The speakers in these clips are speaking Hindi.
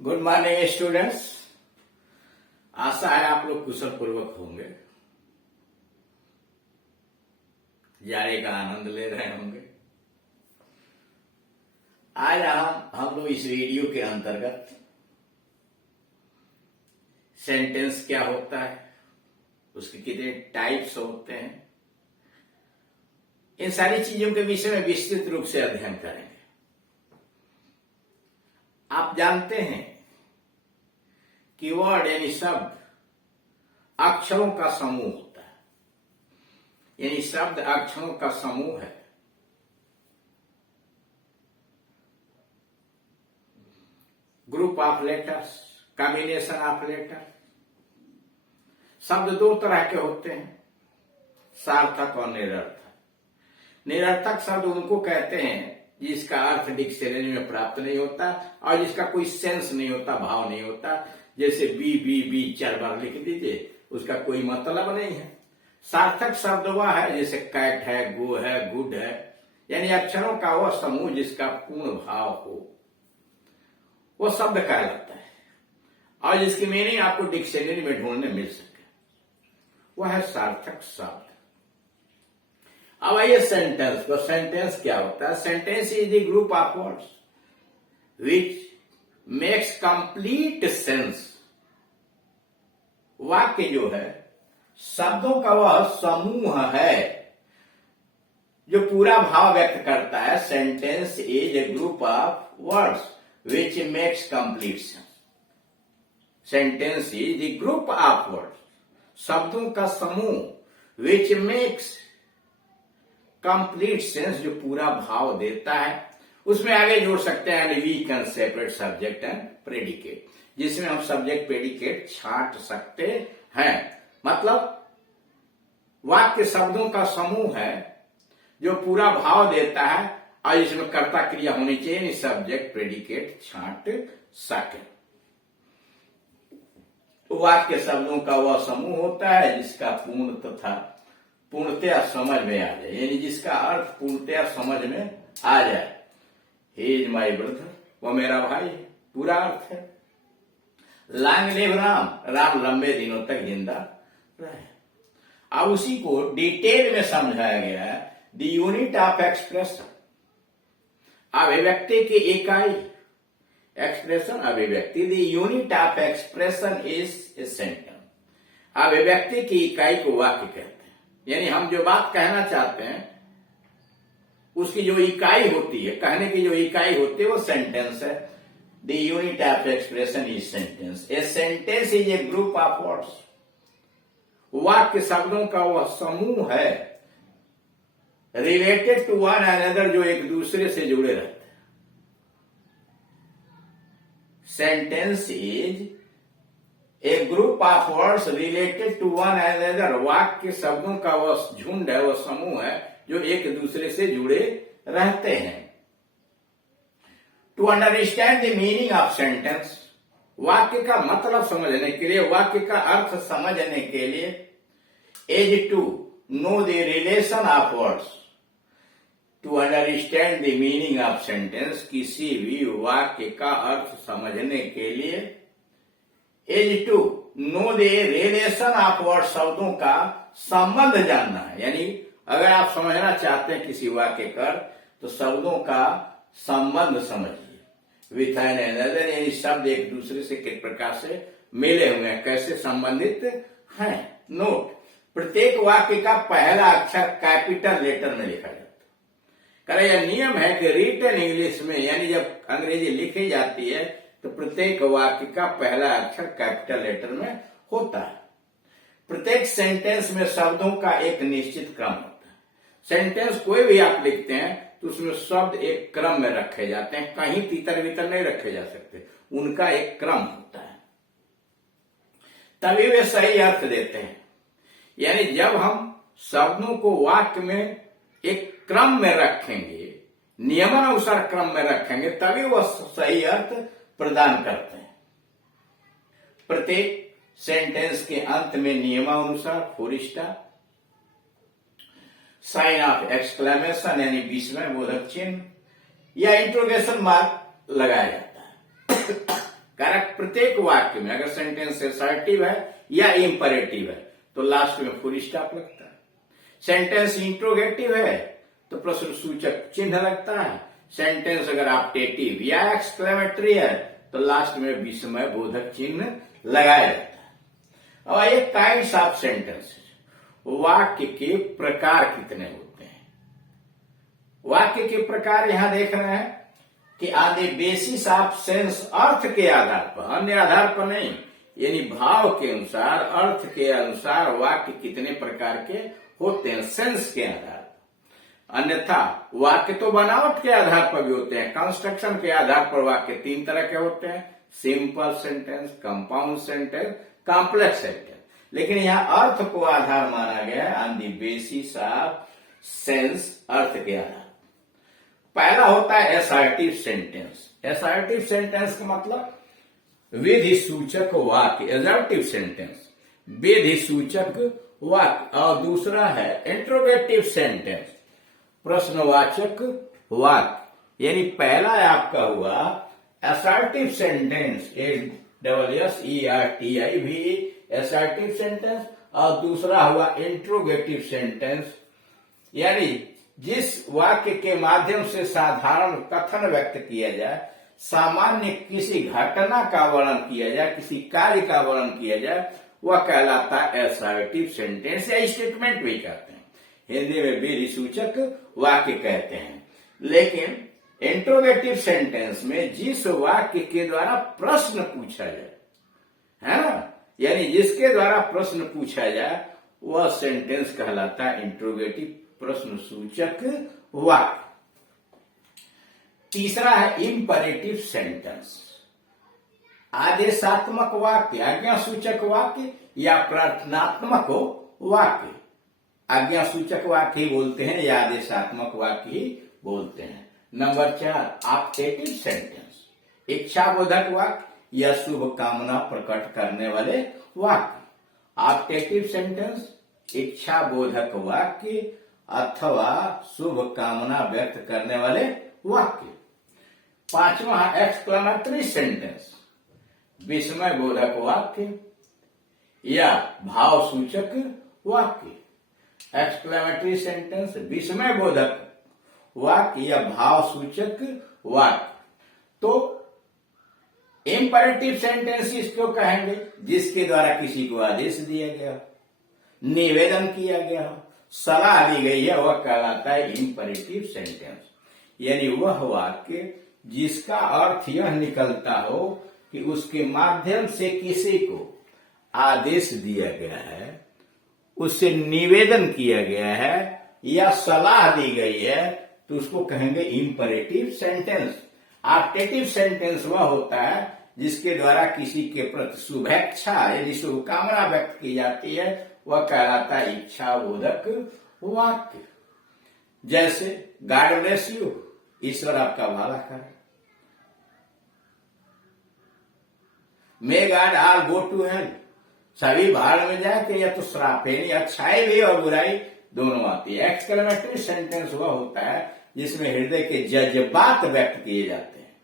Good morning students. आशा है आप लोग कुशल पूर्वक होंगे, जाने का आनंद ले रहे होंगे। आज हम लोग इस वीडियो के अंतर्गत सेंटेंस क्या होता है, उसके कितने टाइप्स होते हैं, इन सारी चीजों के विषय में विस्तृत रूप से अध्ययन करेंगे। आप जानते हैं कि वर्ड यानी शब्द अक्षरों का समूह होता है, यानी शब्द अक्षरों का समूह है। Group of letters, combination of letter. शब्द दो तरह के होते हैं, सार्थक और निरर्थक। निरर्थक शब्द उनको कहते हैं जिसका अर्थ डिक्शनरी में प्राप्त नहीं होता और जिसका कोई सेंस नहीं होता, भाव नहीं होता। जैसे बी बी बी 4 बार लिख दीजिए, उसका कोई मतलब नहीं है। सार्थक शब्द वह है जैसे कैट है, गो है, गुड है, यानी अक्षरों का वह समूह जिसका पूर्ण भाव हो, वो शब्द कहलाता है और जिसकी मीनिंग आपको डिक्शनरी में ढूंढने मिल सके, वह है सार्थक शब्द। अब आइए सेंटेंस को। सेंटेंस क्या होता है? Sentence is the group of words which makes complete sense. वाक्य जो है शब्दों का वह समूह है जो पूरा भाव व्यक्त करता है। Sentence is a group of words which makes complete sense. Sentence is the group of words, शब्दों का समूह, विच मेक्स कंप्लीट सेंस, जो पूरा भाव देता है। उसमें आगे जोड़ सकते हैं we can separate subject and predicate, जिसमें हम सब्जेक्ट प्रेडिकेट छांट सकते हैं। मतलब वाक्य शब्दों का समूह है जो पूरा भाव देता है और इसमें कर्ता क्रिया होनी चाहिए, सब्जेक्ट प्रेडिकेट छांट सके। वाक्य शब्दों का वह समूह होता है जिसका पूर्ण तथा पूर्णतया समझ में आ जाए, यानी जिसका अर्थ पूर्णतया समझ में आ जाए। ही इज माई ब्रदर, वो मेरा भाई है, पूरा अर्थ है। लॉन्ग लिव राम, राम लंबे दिनों तक जिंदा रहे। अब उसी को डिटेल में समझाया गया है। द यूनिट ऑफ एक्सप्रेशन, अभिव्यक्ति की इकाई। एक्सप्रेशन अभिव्यक्ति। The unit of expression is a sentence. अभिव्यक्ति की इकाई को वाक्य कहते हैं, यानी हम जो बात कहना चाहते हैं उसकी जो इकाई होती है, कहने की जो इकाई होती है, वो सेंटेंस है। The unit of expression is sentence. A sentence is a group of words. वाक्य शब्दों का वह समूह है रिलेटेड टू वन अनदर, जो एक दूसरे से जुड़े रहते हैं। Sentence is a group of words related to one another. वाक्य शब्दों का वह झुंड है, वह समूह है जो एक दूसरे से जुड़े रहते हैं। To understand the meaning of sentence, वाक्य का मतलब समझने के लिए, वाक्य का अर्थ समझने के लिए। As to know the relation of words. To understand the meaning of sentence, किसी भी वाक्य का अर्थ समझने के लिए। As to know the relation of word, शब्दों का संबंध जानना है, यानी अगर आप समझना चाहते हैं किसी वाक्य का तो शब्दों का संबंध समझिए। विथ एन अनदर, यानी शब्द एक दूसरे से किस प्रकार से मिले हुए हैं, कैसे संबंधित हैं। नोट, प्रत्येक वाक्य का पहला अक्षर कैपिटल लेटर में लिखा जाता है। कारण यह नियम है कि रिटन इंग्लिश में, यानी जब अंग्रेजी लिखी जाती है तो प्रत्येक वाक्य का पहला अक्षर कैपिटल लेटर में होता है। प्रत्येक सेंटेंस में शब्दों का एक निश्चित क्रम होता है। सेंटेंस कोई भी आप लिखते हैं तो उसमें शब्द एक क्रम में रखे जाते हैं, कहीं तीतर बीतर नहीं रखे जा सकते, उनका एक क्रम होता है, तभी वे सही अर्थ देते हैं। यानी जब हम शब्दों को वाक्य में एक क्रम में रखेंगे, नियमानुसार क्रम में रखेंगे, तभी वह सही अर्थ प्रदान करते हैं। प्रत्येक सेंटेंस के अंत में नियमानुसार full stop, sign of exclamation यानी विस्मय बोधक चिन्ह या इंट्रोगेशन मार्क लगाया जाता है। करेक्ट प्रत्येक वाक्य में अगर सेंटेंस असर्टिव है या इंपरेटिव है तो लास्ट में फुल स्टॉप लगता है। सेंटेंस इंट्रोगेटिव है तो प्रश्न सूचक चिन्ह लगता है। सेंटेंस अगर ऑप्टेटिव या एक्सक्लेमेटरी है तो लास्ट में विस्मय बोधक चिन्ह लगाया जाता है। अब ये काइंड्स ऑफ सेंटेंस, वाक्य के प्रकार कितने होते हैं। वाक्य के प्रकार यहां देख रहे हैं कि on the basis of sense, अर्थ के आधार पर, अन्य आधार पर नहीं, यानी भाव के अनुसार, अर्थ के अनुसार वाक्य कितने प्रकार के होते हैं, सेंस के आधार पर। अन्यथा वाक्य तो बनावट के आधार पर भी होते हैं, कंस्ट्रक्शन के आधार पर वाक्य 3 तरह के होते हैं, simple sentence, compound sentence, complex sentence. लेकिन यहां अर्थ को आधार माना गया on the basis of sense, अर्थ के आधार। पहला होता है असर्टिव सेंटेंस। असर्टिव सेंटेंस का मतलब विधि सूचक वाक्य, असर्टिव सेंटेंस विधि सूचक वाक्य। और दूसरा है इंट्रोगेटिव सेंटेंस, प्रश्नवाचक वाक्य। यानी पहला आपका हुआ assertive sentence, SSERTIV, assertive sentence, और दूसरा हुआ इंट्रोगेटिव सेंटेंस, यानी जिस वाक्य के माध्यम से साधारण कथन व्यक्त किया जाए, सामान्य किसी घटना का वर्णन किया जाए, किसी कार्य का वर्णन किया जाए, वह कहलाता है असर्टिव सेंटेंस या स्टेटमेंट भी कहते हैं। हिंदी में विधि सूचक वाक्य कहते हैं। लेकिन इंट्रोगेटिव सेंटेंस में जिस वाक्य के द्वारा प्रश्न पूछा जाए, है ना, यानी जिसके द्वारा प्रश्न पूछा जाए वह सेंटेंस कहलाता है इंट्रोगेटिव, प्रश्न सूचक वाक्य। तीसरा है इंपरेटिव सेंटेंस, आदेशात्मक वाक्य, आज्ञा सूचक वाक्य या प्रार्थनात्मक वाक्य। आज्ञा सूचक वाक्य ही बोलते हैं या आदेशात्मक वाक्य ही बोलते हैं। नंबर 4 ऑप्टेटिव सेंटेंस, इच्छाबोधक वाक्य या शुभ कामना प्रकट करने वाले वाक्य। ऑप्टेटिव सेंटेंस, इच्छाबोधक वाक्य अथवा शुभ कामना व्यक्त करने वाले वाक्य। 5वां एक्सक्लेमेटरी सेंटेंस, विस्मय बोधक वाक्य या भाव सूचक वाक्य। एक्सक्लेमेटरी सेंटेंस, विस्मय बोधक वाक्य या भाव सूचक वाक्य। तो इंपरेटिव सेंटेंस इसको कहेंगे जिसके द्वारा किसी को आदेश दिया गया, निवेदन किया गया, सलाह दी गई है, वह कहलाता है इंपरेटिव सेंटेंस। यानी वह वाक्य जिसका अर्थ यह निकलता हो कि उसके माध्यम से किसी को आदेश दिया गया है, उससे निवेदन किया गया है या सलाह दी गई है, तो उसको कहेंगे इंपरेटिव सेंटेंस। ऑप्टेटिव सेंटेंस वह होता है जिसके द्वारा किसी के प्रति शुभेच्छा यदि शुभकामना व्यक्त की जाती है, वह कहलाता है इच्छाबोधक वाक्य। जैसे गॉड ब्लेस यू, ईश्वर आपका भला करे। May God all go to hell, सभी भाड़ में जाए कि यह तो श्राप है। नहीं, अच्छाई भी और बुराई दोनों आती है। एक्सक्लेमेटरी सेंटेंस वह होता है जिसमें हृदय के जज्बात व्यक्त किए जाते हैं,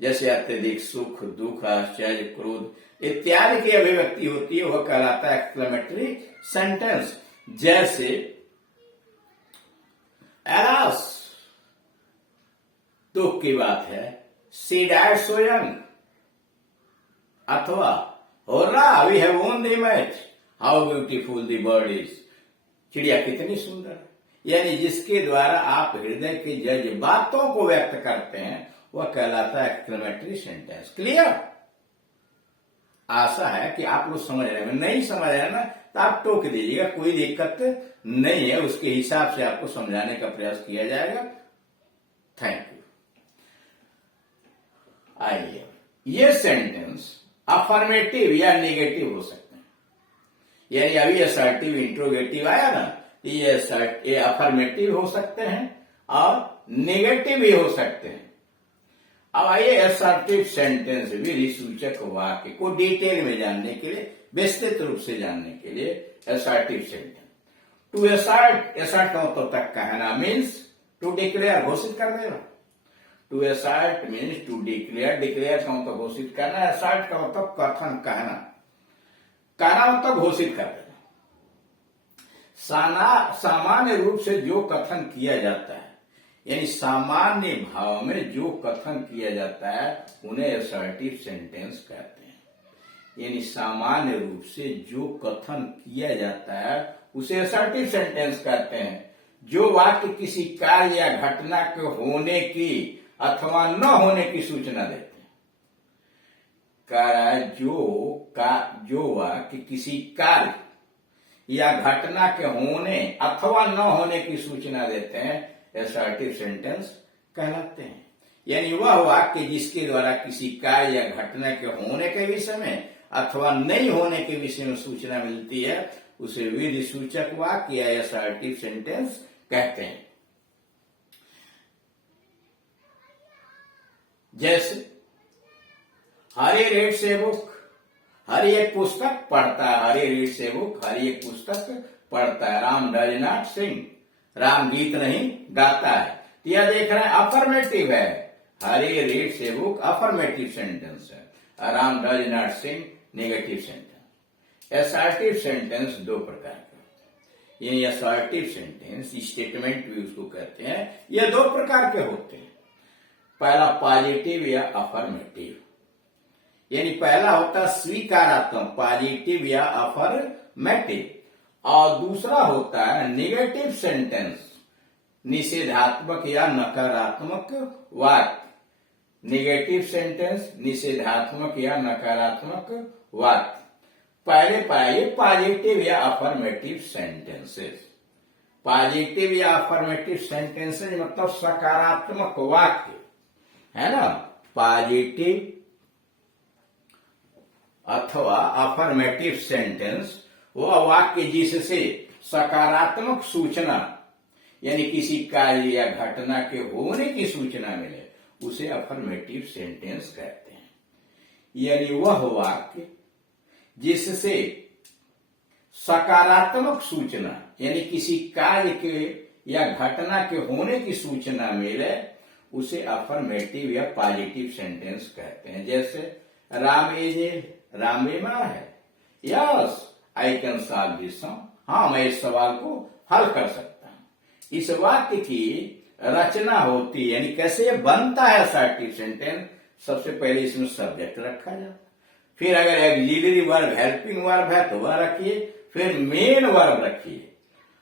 जैसे अत्यधिक सुख, दुख, आश्चर्य, क्रोध इत्यादि की अभिव्यक्ति होती है, वह कहलाता है एक्सक्लेमेटरी सेंटेंस। जैसे एलास, दुख की बात है, शी डाइड सो यंग, अथवा hurrah we have won the match, how beautiful the bird is, चिड़िया कितनी सुंदर है। यानी जिसके द्वारा आप हृदय के जज्बातों को व्यक्त करते हैं वह कहलाता है एक्सक्लेमेटरी सेंटेंस। क्लियर? आशा है कि आप लोग समझ रहे हैं। नहीं समझ रहे ना तो आप टोक दीजिएगा, कोई दिक्कत नहीं है, उसके हिसाब से आपको समझाने का प्रयास किया जाएगा। Thank you. आइए, ये सेंटेंस अफर्मेटिव या नेगेटिव हो सकते हैं। यानी अभी असर्टिव इंट्रोगेटिव आया ना, ये अफर्मेटिव हो सकते हैं और नेगेटिव भी हो सकते हैं। अब आइए असर्टिव सेंटेंस, विधि सूचक वाक्य को डिटेल में जानने के लिए, विस्तृत रूप से जानने के लिए assertive sentence. To assert, assert मतलब तक कहना, मीन्स टू डिक्लेयर, घोषित कर देना। To assert means to declare, declare का मतलब घोषित करना, असर्ट का मतलब कथन कहना, कहना मतलब घोषित कर देना। सामान्य रूप से जो कथन किया जाता है, यानी सामान्य भाव में जो कथन किया जाता है उन्हें असर्टिव सेंटेंस कहते हैं। यानी सामान्य रूप से जो कथन किया जाता है उसे असर्टिव सेंटेंस कहते हैं। जो वाक्य किसी कार्य या घटना के होने की अथवा न होने की सूचना देते हैं। कह रहा है जो वाक्य किसी कार्य या घटना के होने अथवा न होने की सूचना देते हैं असर्टिव सेंटेंस कहलाते हैं। यानी वह वाक्य जिसके द्वारा किसी कार्य या घटना के होने के विषय में अथवा नहीं होने के विषय में सूचना मिलती है उसे विधि सूचक वाक्य या असर्टिव सेंटेंस कहते हैं। जैसे हरी रीड से बुक, हरी एक पुस्तक पढ़ता है, हरी रीड से बुक, हरी एक पुस्तक पढ़ता है। राम डज नॉट सिंग, राम गीत नहीं गाता है। यह देख रहे हैं अफर्मेटिव है, हरी रीड से बुक अफर्मेटिव सेंटेंस है, Ram does not sing negative sentence. Assertive sentence दो प्रकार के होते हैं। ये असर्टिव सेंटेंस स्टेटमेंट भी उसको कहते हैं। यह दो प्रकार के होते हैं। पहला पॉजिटिव या अफर्मेटिव, यानी पहला होता स्वीकारात्मक पॉजिटिव या अफर्मेटिव, और दूसरा होता है निगेटिव सेंटेंस निषेधात्मक या नकारात्मक वाक्य। निगेटिव सेंटेंस निषेधात्मक या नकारात्मक वाक्य। पहले पाइए पॉजिटिव या अफर्मेटिव सेंटेंसेस। पॉजिटिव या अफर्मेटिव सेंटेंसेस मतलब सकारात्मक वाक्य है ना। पॉजिटिव अथवा अफर्मेटिव सेंटेंस वह वाक्य जिससे सकारात्मक सूचना यानी किसी कार्य या घटना के होने की सूचना मिले उसे अफर्मेटिव सेंटेंस कहते हैं। यानी वह वाक्य जिससे सकारात्मक सूचना यानी किसी कार्य के या घटना के होने की सूचना मिले उसे अफर्मेटिव या पॉजिटिव सेंटेंस कहते हैं। जैसे राम राम बीमार है, yes I can solve this sum, हाँ मैं इस सवाल को हल कर सकता हूं। इस वाक्य की रचना होती है, यानी कैसे बनता है असर्टिव सेंटेंस। सबसे पहले इसमें सब्जेक्ट रखा जाता है, फिर अगर एक्सिलरी वर्ब हेल्पिंग वर्ब है तो वह रखिए, फिर मेन वर्ब रखिए,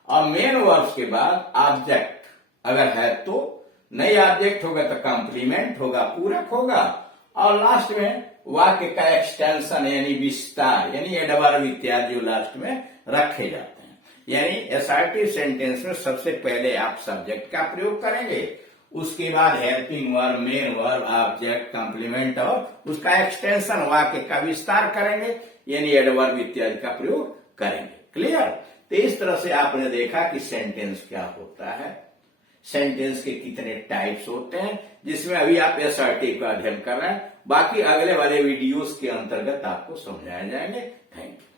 और मेन वर्ब के बाद ऑब्जेक्ट अगर है तो, नहीं ऑब्जेक्ट होगा तो कॉम्प्लीमेंट होगा, पूरक होगा, और लास्ट में वाक्य का एक्सटेंशन यानी विस्तार यानी एडवर्ब इत्यादि जो लास्ट में रखे जाते हैं। यानी असर्टिव सेंटेंस में सबसे पहले आप सब्जेक्ट का प्रयोग करेंगे, उसके बाद helping verb, main verb, object, complement और उसका एक्सटेंशन वाक्य का विस्तार करेंगे यानी एडवर्ब इत्यादि का प्रयोग करेंगे। क्लियर? तो इस तरह से आपने देखा कि सेंटेंस क्या होता है, सेंटेंस के कितने टाइप्स होते हैं, जिसमें अभी आप असर्टिव का अध्ययन कर रहे हैं। बाकी अगले वाले वीडियोस के अंतर्गत आपको समझाए जाएंगे। Thank you.